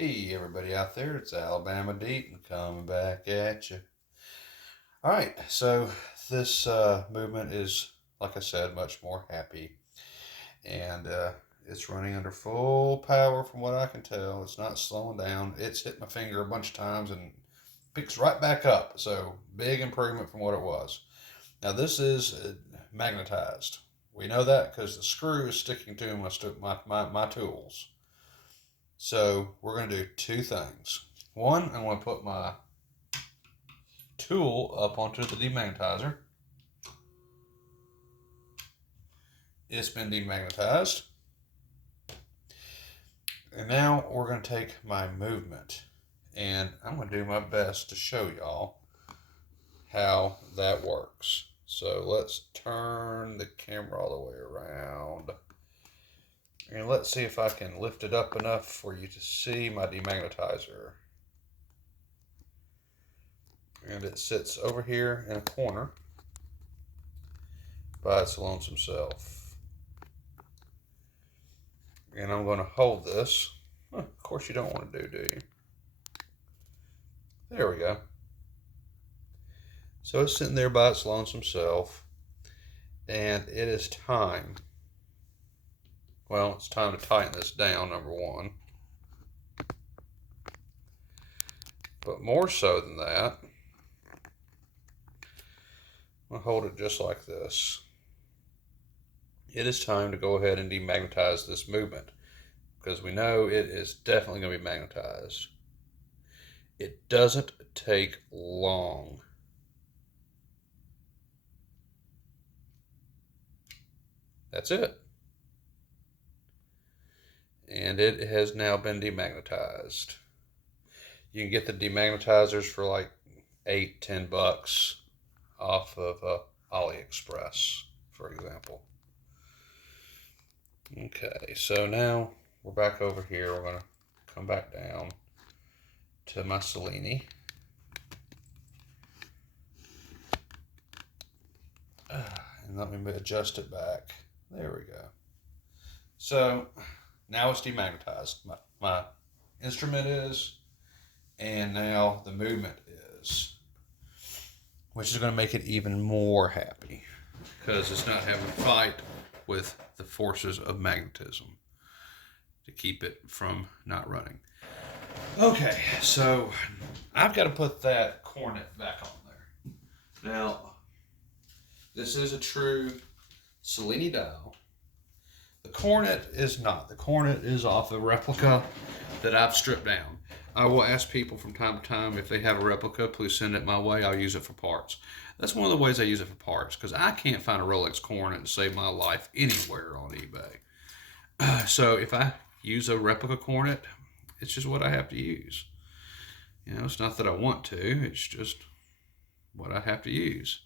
Hey, everybody out there, it's Alabama Deep coming back at you. All right, so this movement is, like I said, much more happy. And it's running under full power from what I can tell. It's not slowing down. It's hit my finger a bunch of times and picks right back up. So, big improvement from what it was. Now, this is magnetized. We know that because the screw is sticking to my tools. So we're going to do two things. One, I'm going to put my tool up onto the demagnetizer. It's been demagnetized. And now we're going to take my movement and I'm going to do my best to show y'all how that works. So let's turn the camera all the way around. And let's see if I can lift it up enough for you to see my demagnetizer. And it sits over here in a corner by its lonesome self. And I'm going to hold this. Of course you don't want to do you? There we go. So it's sitting there by its lonesome self. And it is time. Well, it's time to tighten this down, number one. But more so than that, I'm going to hold it just like this. It is time to go ahead and demagnetize this movement because we know it is definitely going to be magnetized. It doesn't take long. That's it. And it has now been demagnetized. You can get the demagnetizers for like $8-10 off of AliExpress, for example. Okay, so now we're back over here. We're going to come back down to my Cellini. And let me adjust it back. There we go. So now it's demagnetized. My instrument is, and now the movement is, which is going to make it even more happy because it's not having to fight with the forces of magnetism to keep it from not running. Okay, so I've got to put that cornet back on there. Now, this is a true Cellini dial. The cornet is not. The cornet is off a replica that I've stripped down. I will ask people from time to time if they have a replica, please send it my way. I'll use it for parts. That's one of the ways I use it for parts because I can't find a Rolex cornet to save my life anywhere on eBay. So if I use a replica cornet, it's just what I have to use. You know, it's not that I want to, it's just what I have to use.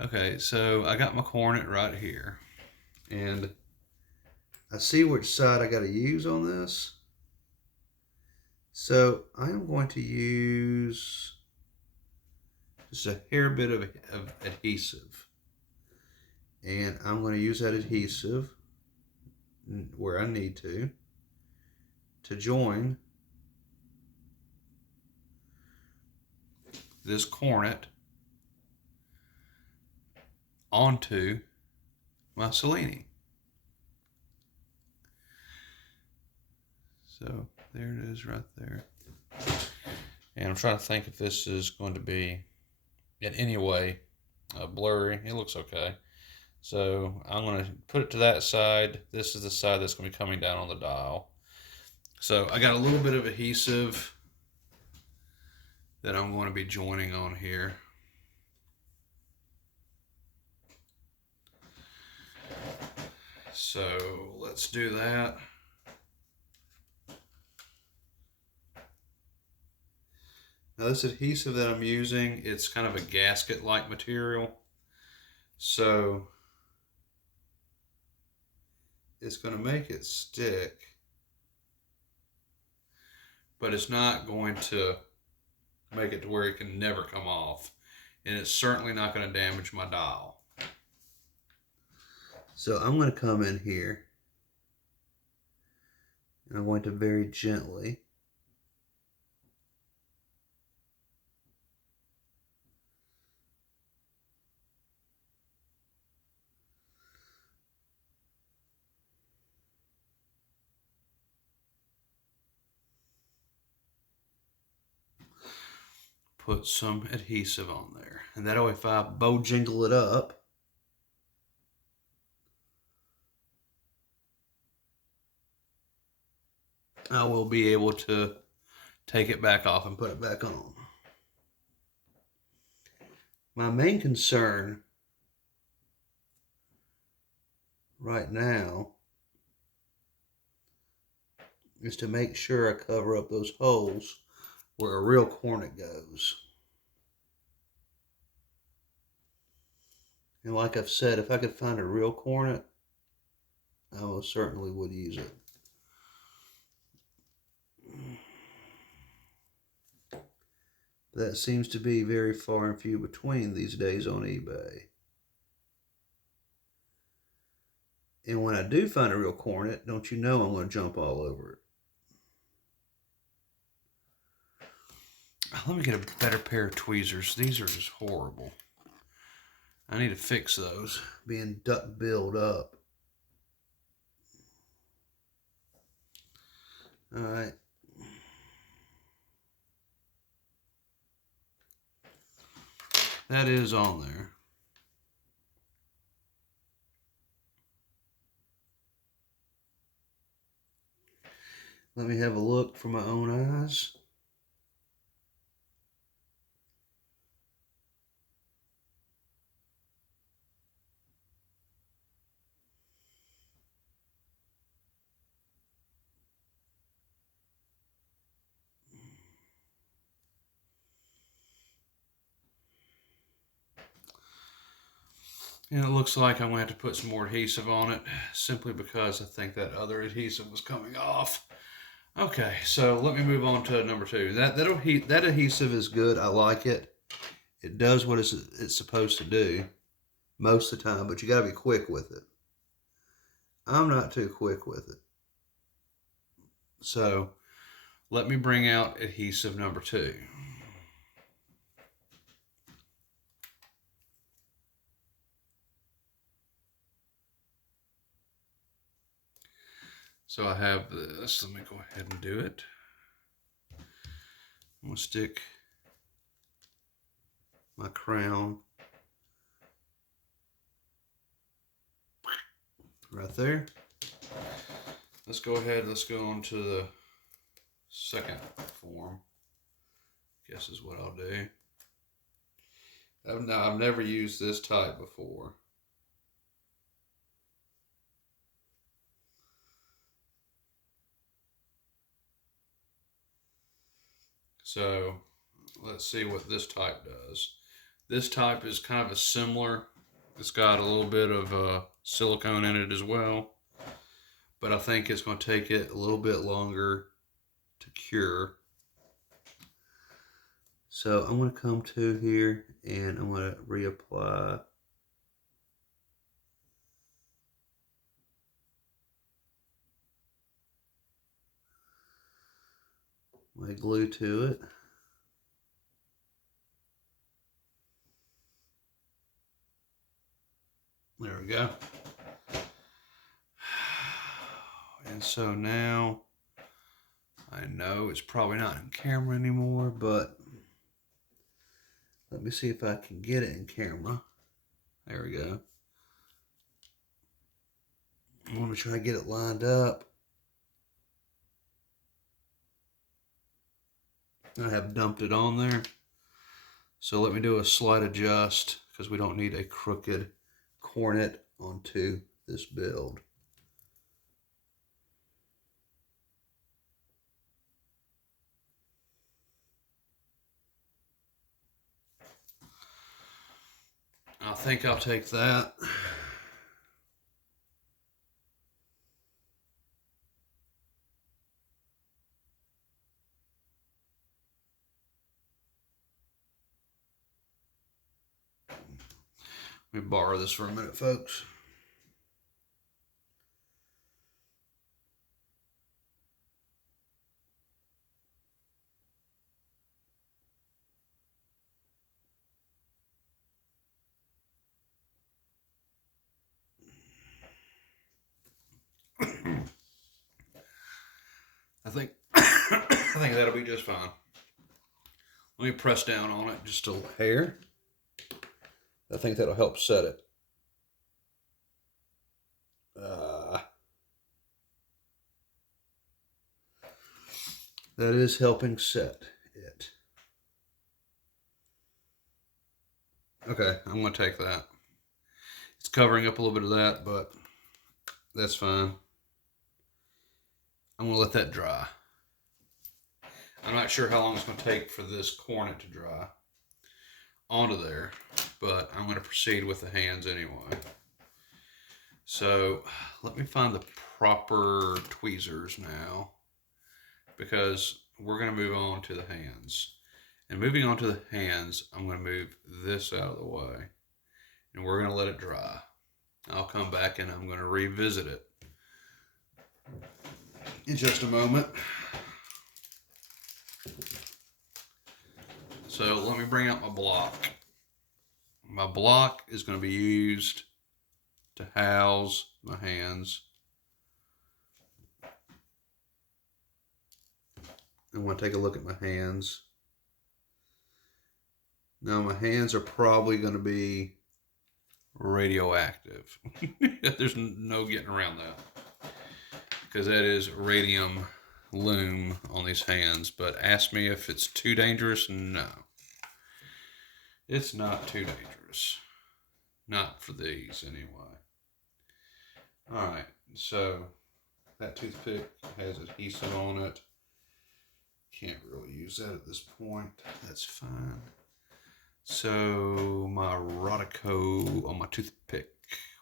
Okay, so I got my cornet right here. And I see which side I got to use on this. So I'm going to use just a hair bit of adhesive. And I'm going to use that adhesive where I need to join this cornet onto my Cellini. So there it is right there. And I'm trying to think if this is going to be in any way blurry. It looks okay. So I'm going to put it to that side. This is the side that's going to be coming down on the dial. So I got a little bit of adhesive that I'm going to be joining on here. So let's do that. Now this adhesive that I'm using, it's kind of a gasket-like material. So it's going to make it stick, but it's not going to make it to where it can never come off. And it's certainly not going to damage my dial. So I'm going to come in here and I'm going to very gently put some adhesive on there. And that way if I jingle it up, I will be able to take it back off and put it back on. My main concern right now is to make sure I cover up those holes where a real cornet goes. And like I've said, if I could find a real cornet, I most certainly would use it. That seems to be very far and few between these days on eBay. And when I do find a real cornet, don't you know I'm going to jump all over it. Let me get a better pair of tweezers. These are just horrible. I need to fix those. Being duck-billed up. Alright. That is on there. Let me have a look for my own eyes. And it looks like I'm going to have to put some more adhesive on it, simply because I think that other adhesive was coming off. Okay, so let me move on to number 2. That adhesive is good. I like it. It does what it's supposed to do most of the time, but you got to be quick with it. I'm not too quick with it. So let me bring out adhesive number 2. So I have this. Let me go ahead and do it. I'm going to stick my crown right there. Let's go ahead. Let's go on to the second form. Guess is what I'll do. I've never used this type before. So let's see what this type does. This type is kind of a similar. It's got a little bit of silicone in it as well, but I think it's going to take it a little bit longer to cure. So I'm going to come to here and I'm going to reapply my glue to it. There we go. And so now I know it's probably not in camera anymore, but let me see if I can get it in camera. There we go. I'm going to try to get it lined up. I have dumped it on there. So let me do a slight adjust because we don't need a crooked cornet onto this build. I think I'll take that. Let me borrow this for a minute, folks. I think I think that'll be just fine. Let me press down on it just a hair. I think that'll help set it. That is helping set it. Okay, I'm going to take that. It's covering up a little bit of that, but that's fine. I'm going to let that dry. I'm not sure how long it's going to take for this cornet to dry onto there, but I'm going to proceed with the hands anyway. So let me find the proper tweezers now, because we're going to move on to the hands. And moving on to the hands, I'm going to move this out of the way, and we're going to let it dry. I'll come back and I'm going to revisit it in just a moment. So let me bring out my block. My block is going to be used to house my hands. I want to take a look at my hands. Now my hands are probably going to be radioactive. There's no getting around that, because that is radium loom on these hands. But ask me if it's too dangerous. No, it's not too dangerous. Not for these anyway. All right, so that toothpick has adhesive on it. Can't really use that at this point. That's fine. So my Rodico on my toothpick.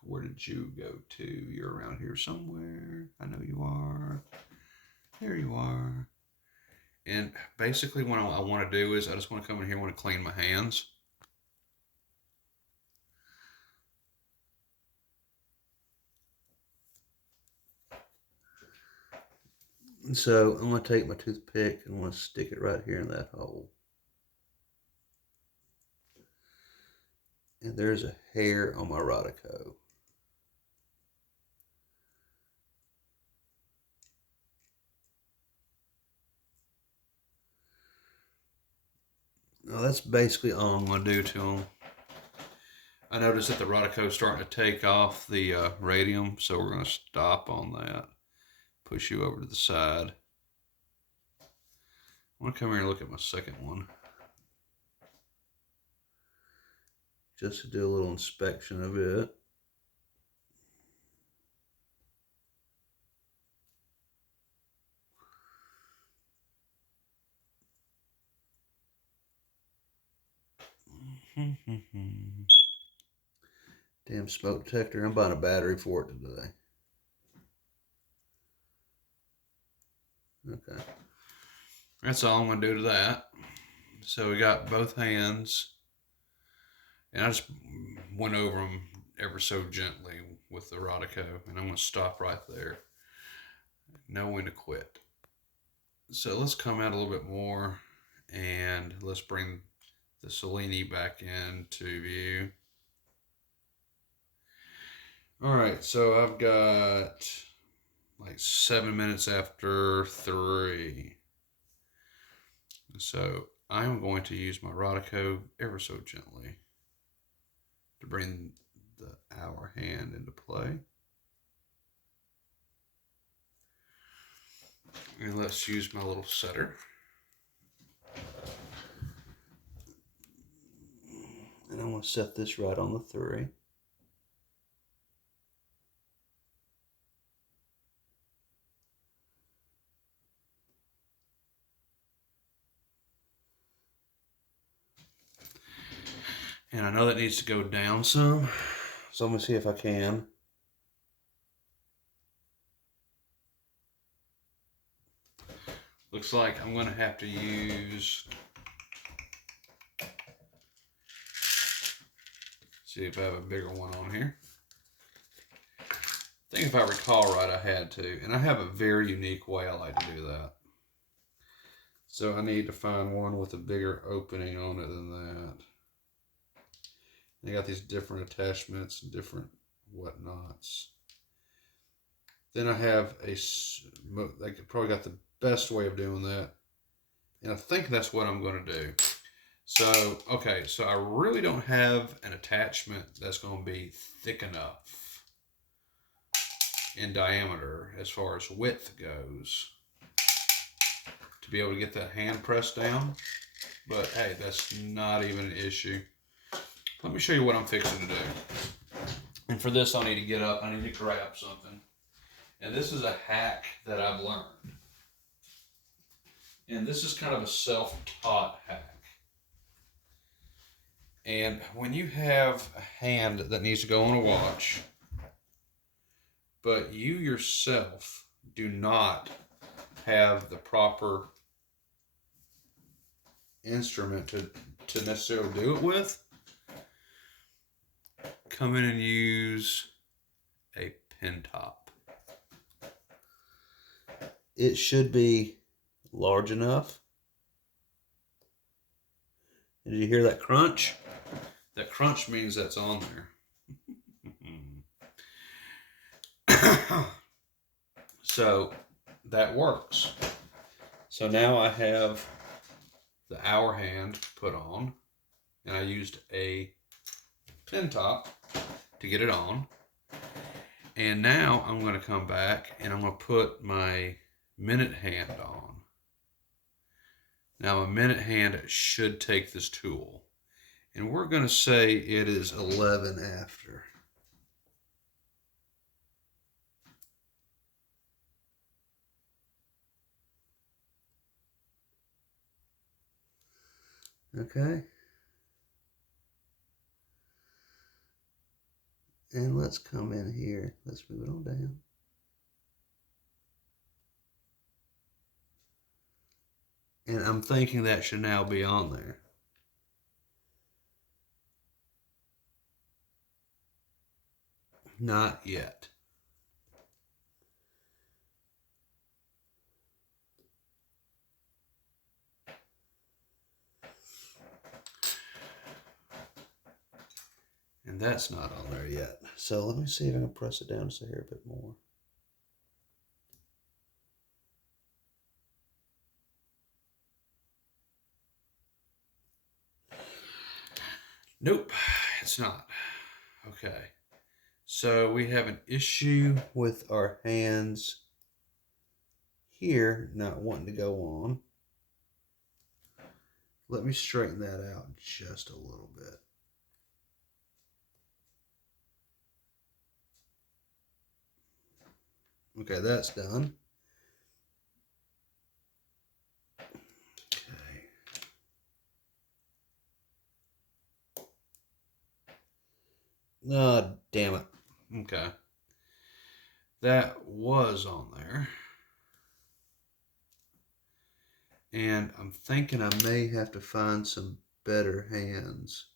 Where did you go to? You're around here somewhere. I know you are. There you are. And basically what I want to do is I just want to come in here and want to clean my hands. And so I'm going to take my toothpick and I'm going to stick it right here in that hole. And there's a hair on my Rodico. Now that's basically all I'm going to do to them. I noticed that the Rodico is starting to take off the radium, so we're going to stop on that. Push you over to the side. I want to come here and look at my second one, just to do a little inspection of it. Damn smoke detector. I'm buying a battery for it today. Okay. That's all I'm going to do to that. So we got both hands. And I just went over them ever so gently with the Rodico. And I'm going to stop right there. Know when to quit. So let's come out a little bit more. And let's bring the Cellini back into view. All right, so I've got like 7 minutes after 3. So I'm going to use my Rodico ever so gently to bring the hour hand into play. And let's use my little setter. And I want to set this right on the 3. And I know that needs to go down some, so I'm going to see if I can. Looks like I'm going to have to use, see if I have a bigger one on here. I think if I recall right, I had to. And I have a very unique way I like to do that. So I need to find one with a bigger opening on it than that. They got these different attachments and different whatnots. Then I have they probably got the best way of doing that. And I think that's what I'm going to do. So, okay, so I really don't have an attachment that's going to be thick enough in diameter as far as width goes to be able to get that hand pressed down. But hey, that's not even an issue. Let me show you what I'm fixing to do. And for this, I need to get up. I need to grab something. And this is a hack that I've learned. And this is kind of a self-taught hack. And when you have a hand that needs to go on a watch, but you yourself do not have the proper instrument to necessarily do it with, come in and use a pin top. It should be large enough. Did you hear that crunch? That crunch means that's on there. So that works. So now I have the hour hand put on, and I used a pin top to get it on. And now I'm going to come back and I'm going to put my minute hand on. Now a minute hand should take this tool. And we're going to say it is 11 after. Okay. And let's come in here. Let's move it on down. And I'm thinking that should now be on there. Not yet. And that's not on there yet. So let me see if I can press it down just a hair bit more. Nope, it's not. Okay. So we have an issue with our hands here not wanting to go on. Let me straighten that out just a little bit. Okay, that's done. Okay. Oh, damn it. Okay. That was on there. And I'm thinking I may have to find some better hands.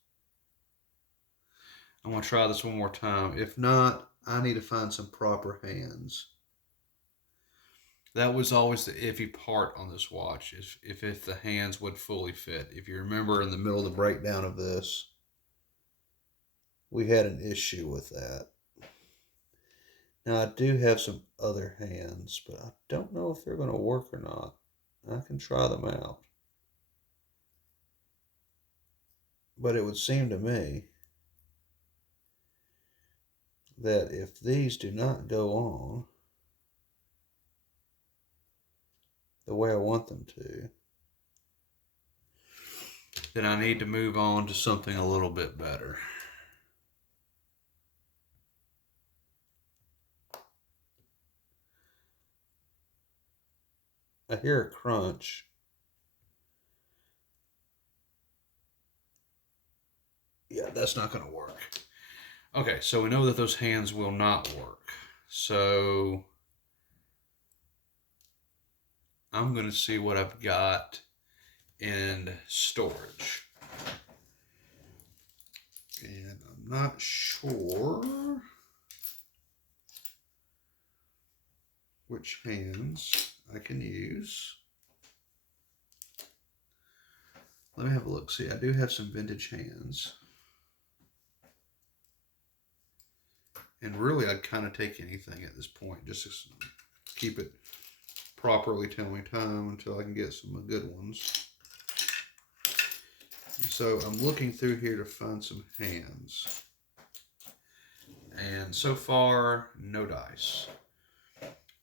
I'm going to try this one more time. If not, I need to find some proper hands. That was always the iffy part on this watch, is if the hands would fully fit. If you remember in the middle of the breakdown of this, we had an issue with that. Now I do have some other hands, but I don't know if they're going to work or not. I can try them out. But it would seem to me that if these do not go on the way I want them to, then I need to move on to something a little bit better. I hear a crunch. Yeah, that's not going to work. Okay, so we know that those hands will not work. So I'm going to see what I've got in storage. And I'm not sure which hands I can use. Let me have a look. See, I do have some vintage hands. And really, I'd kind of take anything at this point, just to keep it properly telling time until I can get some good ones. So I'm looking through here to find some hands. And so far, no dice.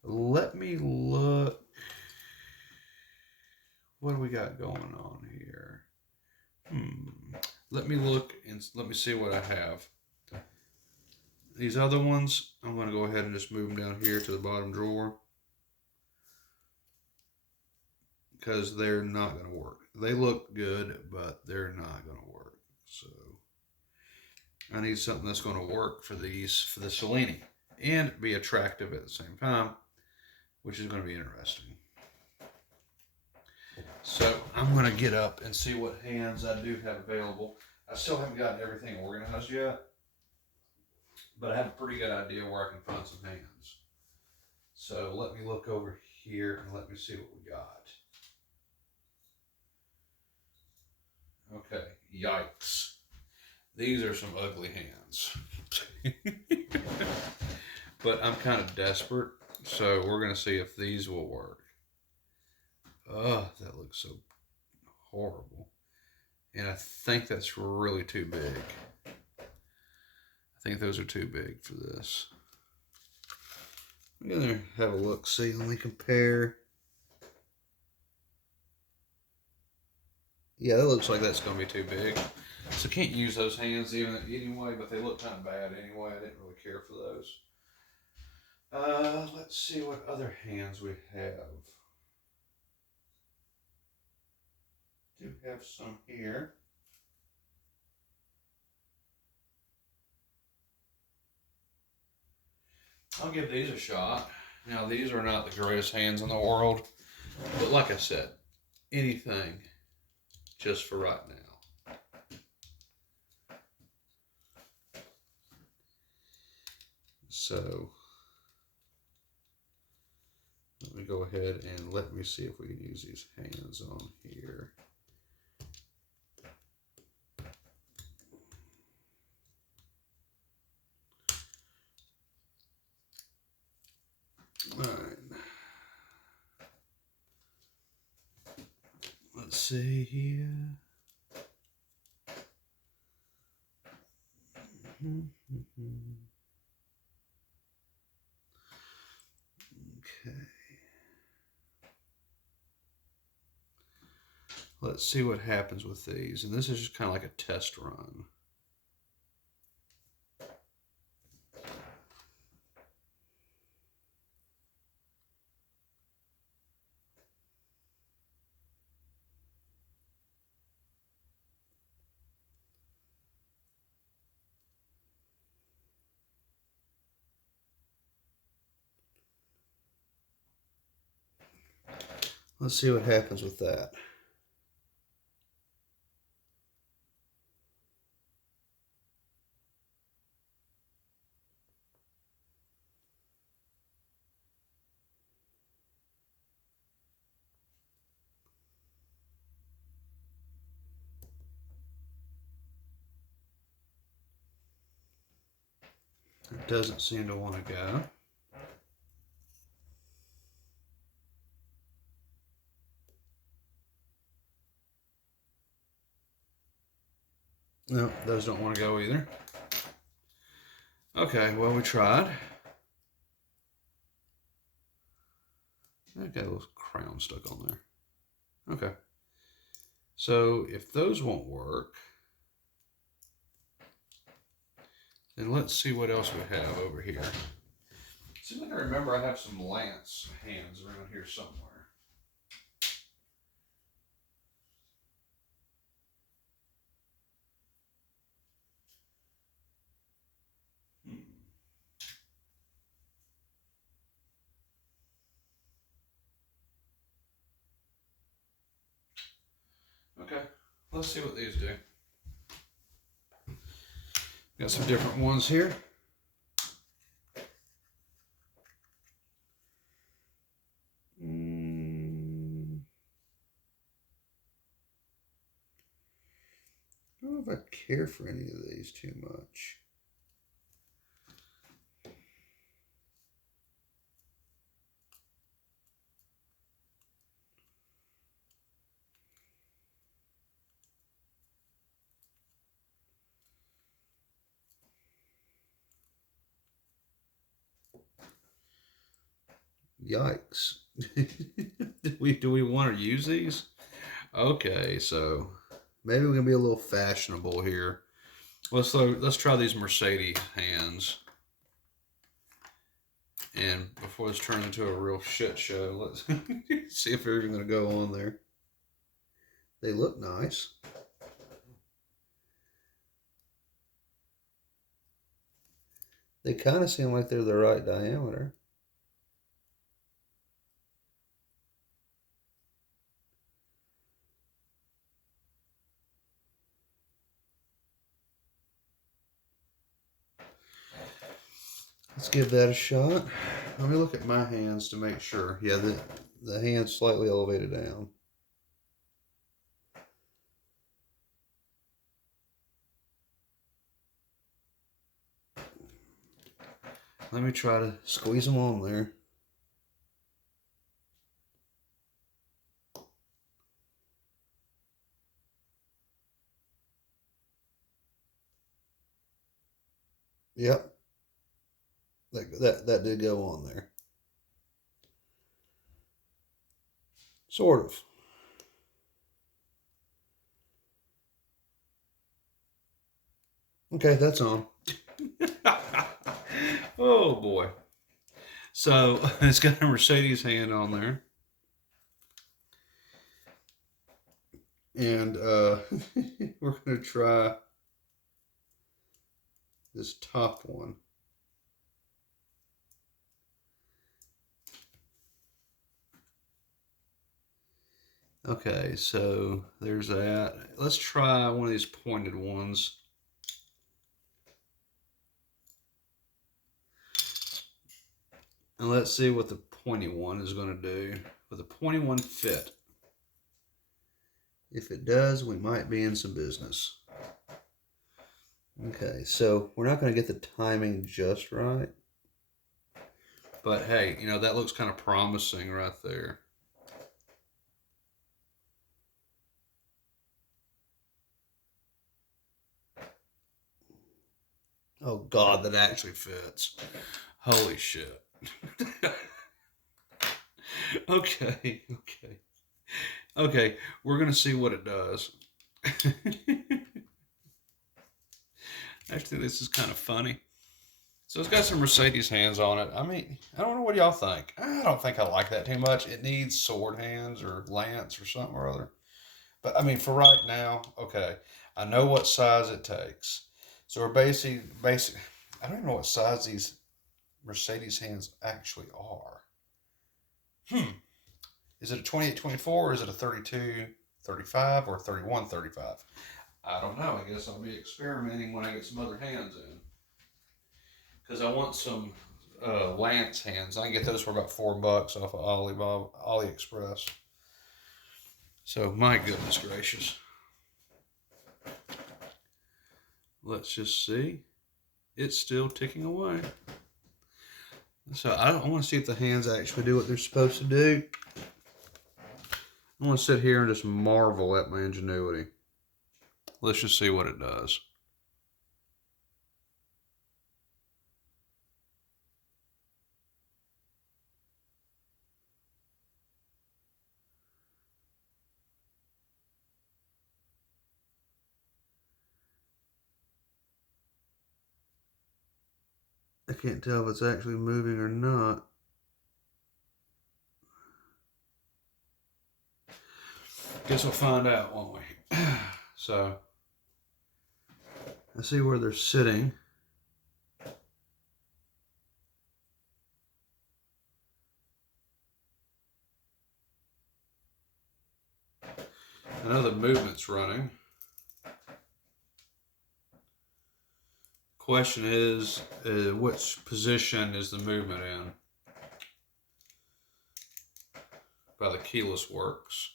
Let me look. What do we got going on here? Let me look and let me see what I have. These other ones, I'm going to go ahead and just move them down here to the bottom drawer. Because they're not going to work. They look good, but they're not going to work. So I need something that's going to work for these, for the Cellini, and be attractive at the same time, which is going to be interesting. So I'm going to get up and see what hands I do have available. I still haven't gotten everything organized yet, but I have a pretty good idea where I can find some hands. So let me look over here and let me see what we got. Okay, yikes. These are some ugly hands. But I'm kind of desperate, so we're going to see if these will work. Oh, that looks so horrible. And I think that's really too big. I think those are too big for this. I'm going to have a look, see, let me compare. Yeah, that looks like that's going to be too big. So can't use those hands even anyway, but they look kind of bad anyway. I didn't really care for those. Let's see what other hands we have. Do have some here. I'll give these a shot. Now, these are not the greatest hands in the world, but like I said, anything just for right now. So let me go ahead and let me see if we can use these hands on here. All right. Let's see here. Okay. Let's see what happens with these. And this is just kind of like a test run. Let's see what happens with that. It doesn't seem to want to go. No, those don't want to go either. Okay, well, we tried. I got a little crown stuck on there. Okay. So if those won't work, then let's see what else we have over here. Seems like I remember I have some lance hands around here somewhere. Okay, let's see what these do. Got some different ones here. I don't know if I care for any of these too much. Yikes. Do we want to use these? Okay, so maybe we can be a little fashionable here. Let's try these Mercedes hands. And before this turns into a real shit show, let's see if they're even going to go on there. They look nice. They kind of seem like they're the right diameter. Let's give that a shot. Let me look at my hands to make sure. Yeah, the hand's slightly elevated down. Let me try to squeeze them on there. Yep. That did go on there. Sort of. Okay, that's on. Oh boy. So it's got a Mercedes hand on there. And we're going to try this top one. Okay, so there's that. Let's try one of these pointed ones. And let's see what the pointy one is going to do with a pointy one fit. If it does, we might be in some business. Okay, so we're not going to get the timing just right. But hey, you know, that looks kind of promising right there. Oh God, that actually fits. Holy shit. Okay. Okay, we're going to see what it does. Actually, this is kind of funny. So it's got some Mercedes hands on it. I mean, I don't know what y'all think. I don't think I like that too much. It needs sword hands or lance or something or other. But I mean, for right now, okay, I know what size it takes. So we're basic. I don't even know what size these Mercedes hands actually are. Is it a 28-24 or is it a 32-35 or 31-35? I don't know. I guess I'll be experimenting when I get some other hands in. Because I want some Lance hands. I can get those for about $4 off of AliExpress. So, my goodness gracious. Let's just see. It's still ticking away. So, I want to see if the hands actually do what they're supposed to do. I want to sit here and just marvel at my ingenuity. Let's just see what it does. I can't tell if it's actually moving or not. Guess we'll find out, won't we? So, I see where they're sitting. I know the movement's running. Question is, which position is the movement in? By the keyless works.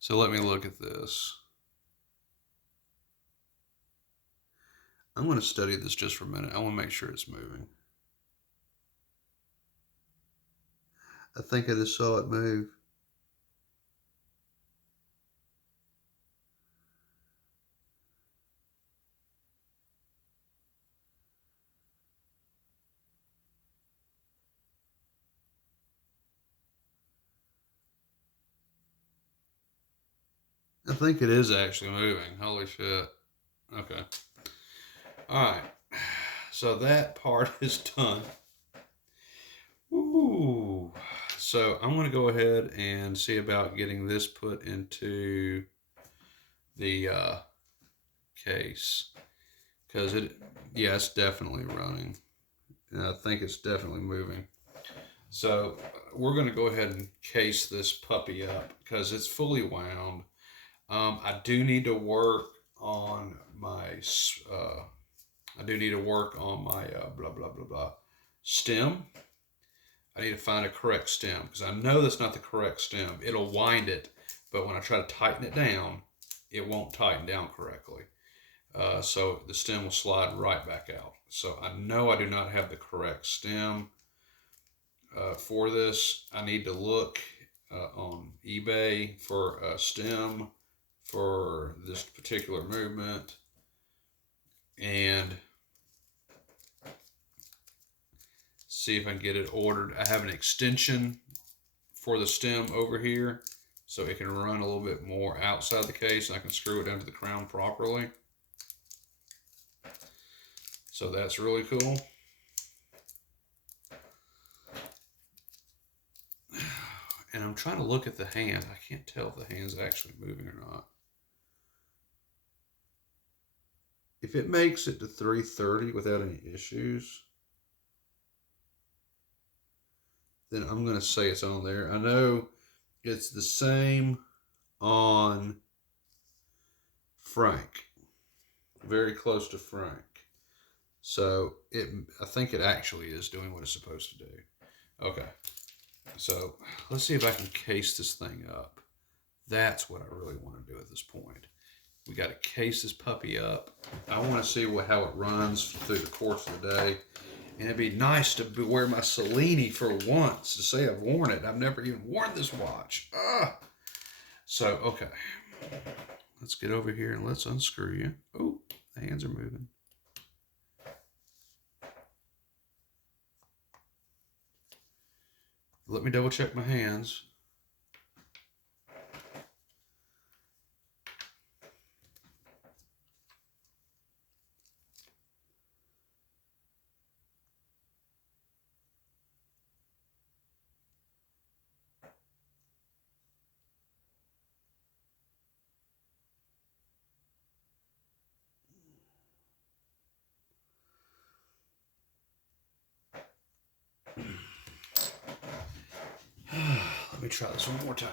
So let me look at this. I'm going to study this just for a minute. I want to make sure it's moving. I think I just saw it move. I think it is actually moving. Holy shit. Okay. All right. So that part is done. Ooh. So I'm going to go ahead and see about getting this put into the case because yeah, it's definitely running. And I think it's definitely moving. So we're going to go ahead and case this puppy up because it's fully wound. I do need to work on my blah blah blah blah stem. I need to find a correct stem because I know that's not the correct stem. It'll wind it, but when I try to tighten it down, it won't tighten down correctly. So the stem will slide right back out. So I know I do not have the correct stem for this. I need to look on eBay for a stem for this particular movement and see if I can get it ordered. I have an extension for the stem over here so it can run a little bit more outside the case and I can screw it down to the crown properly. So that's really cool. And I'm trying to look at the hand. I can't tell if the hand's actually moving or not. If it makes it to 330 without any issues, then I'm going to say it's on there. I know it's the same on Frank. Very close to Frank. So I think it actually is doing what it's supposed to do. Okay. So let's see if I can case this thing up. That's what I really want to do at this point. We got to case this puppy up. I want to see how it runs through the course of the day. And it'd be nice to wear my Cellini for once to say I've worn it. I've never even worn this watch. So, okay. Let's get over here and let's unscrew you. Oh, the hands are moving. Let me double check my hands. Let me try this one more time.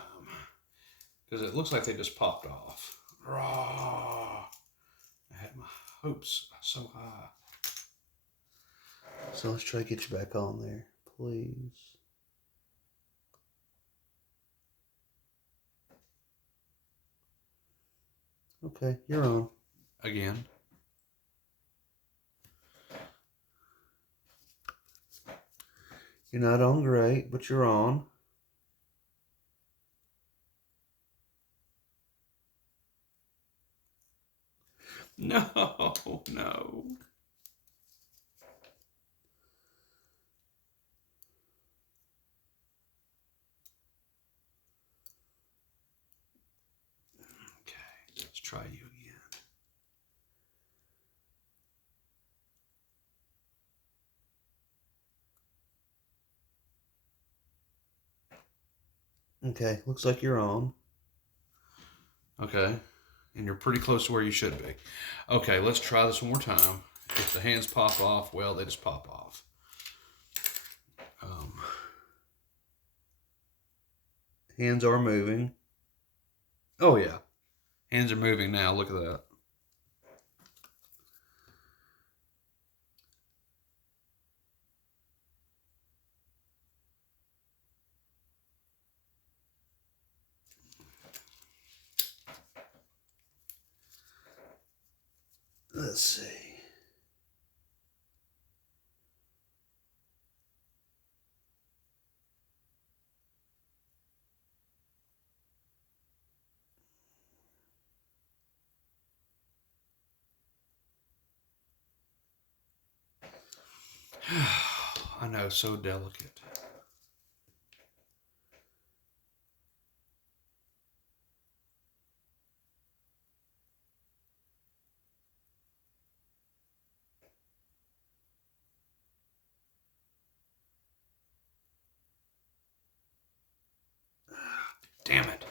Because it looks like they just popped off. Rah! I had my hopes so high. So let's try to get you back on there, please. Okay, you're on. Again. You're not on great, but you're on. No, no. Okay, let's try you again. Okay, looks like you're on. Okay, and you're pretty close to where you should be. Okay, let's try this one more time. If the hands pop off, well, they just pop off. Hands are moving. Oh, yeah. Hands are moving now. Look at that. Let's see. I know, so delicate. Damn it.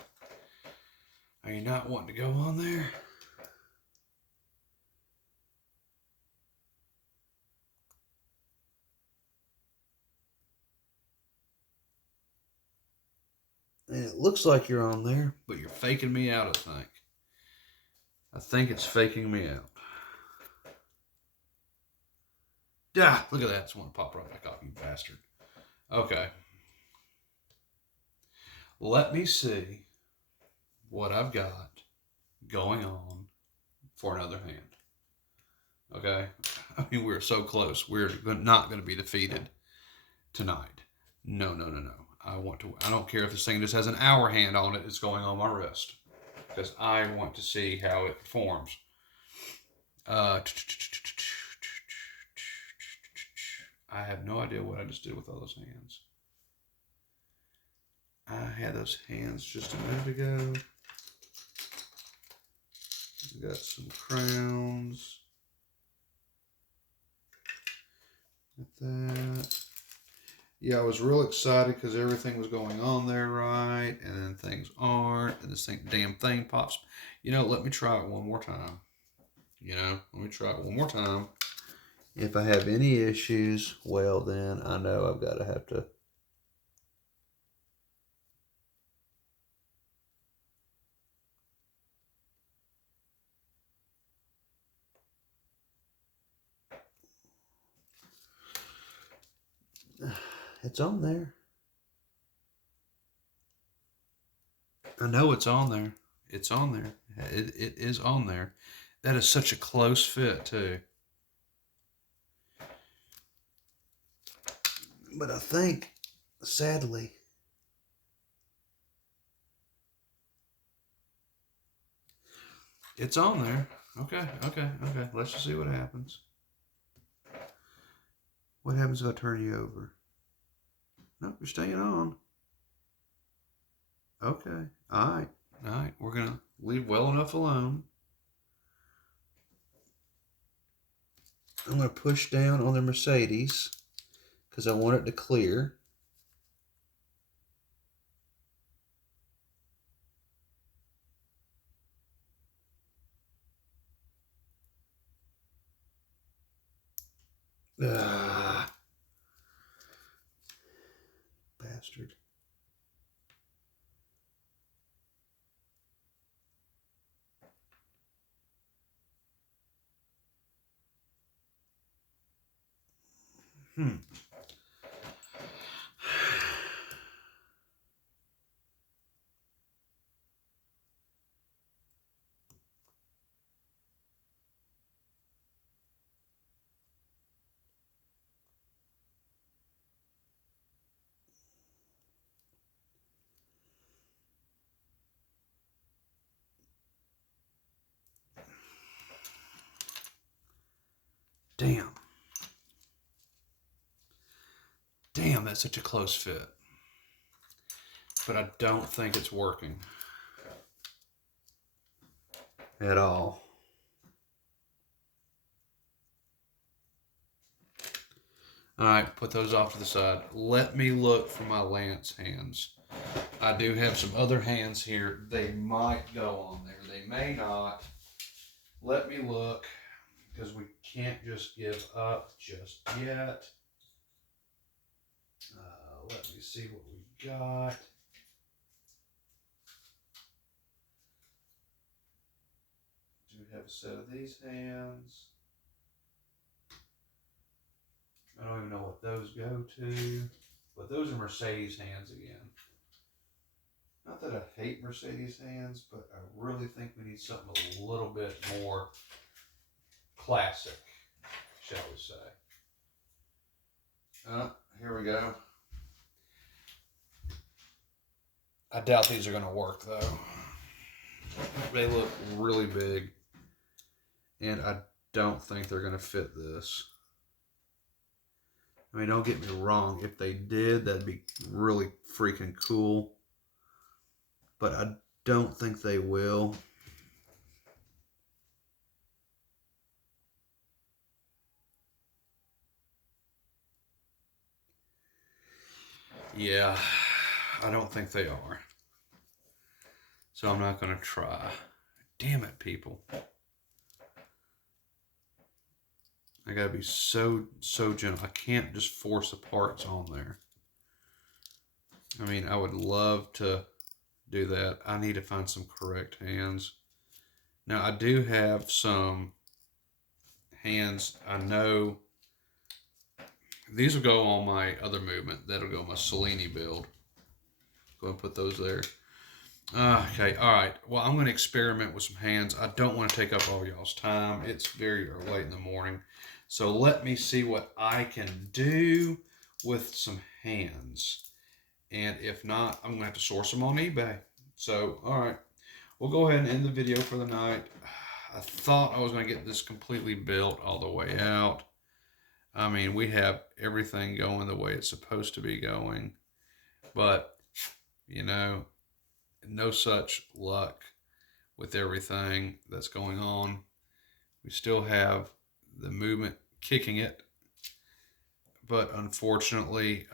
Are you not wanting to go on there? And it looks like you're on there, but you're faking me out, I think. I think it's faking me out. Yeah, look at that. It's one pop right back off, you bastard. Okay. Let me see what I've got going on for another hand. Okay? I mean, we're so close. We're not going to be defeated tonight. No, no, no, no. I don't care if this thing just has an hour hand on it, it's going on my wrist. Because I want to see how it performs. I have no idea what I just did with all those hands. I had those hands just a minute ago. Got some crowns. Like that. Yeah, I was real excited because everything was going on there right, and then things aren't, and this damn thing pops. Let me try it one more time. Let me try it one more time. If I have any issues, well, then I know I've got to have to. It's on there. I know it's on there. It's on there. It is on there. That is such a close fit, too. But I think, sadly, it's on there. Okay. Let's just see what happens. What happens if I turn you over? Nope, you're staying on. Okay. All right. We're going to leave well enough alone. I'm going to push down on the Mercedes because I want it to clear. Bastard. Damn. Damn, that's such a close fit. But I don't think it's working at all. All right, put those off to the side. Let me look for my lance hands. I do have some other hands here. They might go on there. They may not. Let me look because we can't just give up just yet. Let me see what we got. Do we have a set of these hands? I don't even know what those go to, but those are Mercedes hands again. Not that I hate Mercedes hands, but I really think we need something a little bit more classic, shall we say. Here we go. I doubt these are going to work, though. They look really big, and I don't think they're going to fit this. I mean, don't get me wrong. If they did, that'd be really freaking cool. But I don't think they will. Yeah, I don't think they are. So I'm not going to try. Damn it, people. I got to be so gentle. I can't just force the parts on there. I mean, I would love to do that. I need to find some correct hands. Now, I do have some hands. I know these will go on my other movement. That'll go on my Cellini build. Go and put those there. Okay, all right. Well, I'm going to experiment with some hands. I don't want to take up all y'all's time. It's very late in the morning. So let me see what I can do with some hands. And if not, I'm going to have to source them on eBay. So, all right. We'll go ahead and end the video for the night. I thought I was going to get this completely built all the way out. I mean, we have everything going the way it's supposed to be going. But, you know, no such luck with everything that's going on. We still have the movement kicking it. But unfortunately,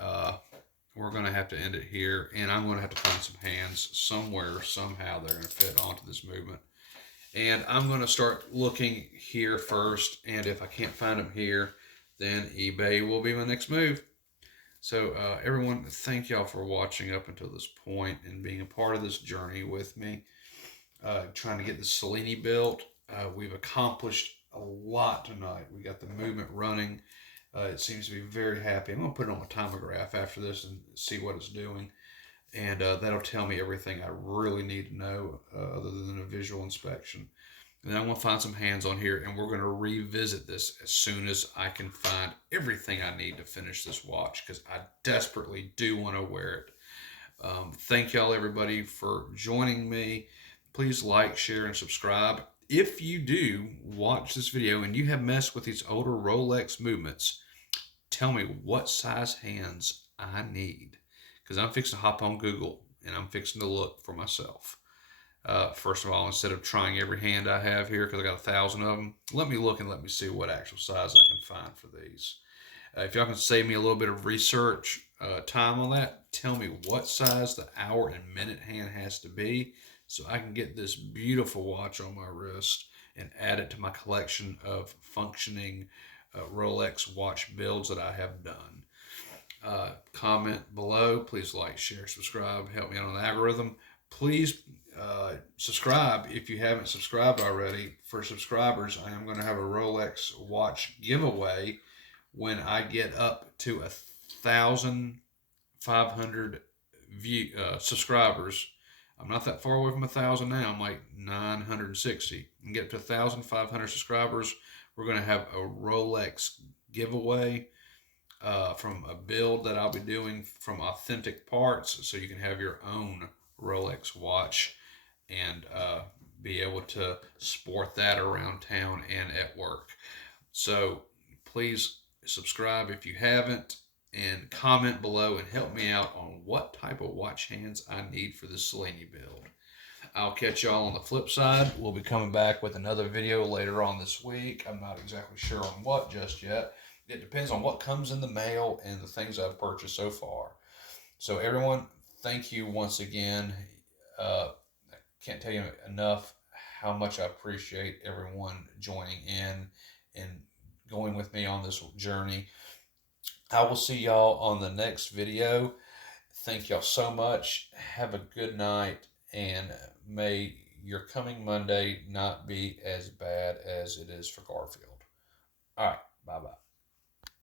we're going to have to end it here. And I'm going to have to find some hands somewhere, somehow they're going to fit onto this movement. And I'm going to start looking here first. And if I can't find them here, then eBay will be my next move. So everyone, thank y'all for watching up until this point and being a part of this journey with me. Trying to get the Cellini built. We've accomplished a lot tonight. We got the movement running. It seems to be very happy. I'm going to put it on a timograph after this and see what it's doing. And that'll tell me everything I really need to know other than a visual inspection. And then I'm going to find some hands on here, and we're going to revisit this as soon as I can find everything I need to finish this watch, because I desperately do want to wear it. Thank y'all, everybody, for joining me. Please like, share, and subscribe. If you do watch this video and you have messed with these older Rolex movements, tell me what size hands I need, because I'm fixing to hop on Google and I'm fixing to look for myself. First of all, instead of trying every hand I have here, because I got 1,000 of them, let me look and let me see what actual size I can find for these. If y'all can save me a little bit of research time on that, tell me what size the hour and minute hand has to be so I can get this beautiful watch on my wrist and add it to my collection of functioning Rolex watch builds that I have done. Comment below. Please like, share, subscribe. Help me out on the algorithm. Please subscribe if you haven't subscribed already. For subscribers, I am going to have a Rolex watch giveaway when I get up to 1,500 subscribers. I'm not that far away from 1,000 now. I'm like 960. And get up to 1,500 subscribers, we're going to have a Rolex giveaway from a build that I'll be doing from authentic parts, so you can have your own Rolex watch and be able to sport that around town and at work. So please subscribe if you haven't, and comment below and help me out on what type of watch hands I need for this Cellini build. I'll catch y'all on the flip side. We'll be coming back with another video later on this week. I'm not exactly sure on what just yet. It depends on what comes in the mail and the things I've purchased so far. So everyone, thank you once again. I can't tell you enough how much I appreciate everyone joining in and going with me on this journey. I will see y'all on the next video. Thank y'all so much. Have a good night, and may your coming Monday not be as bad as it is for Garfield. All right, bye-bye.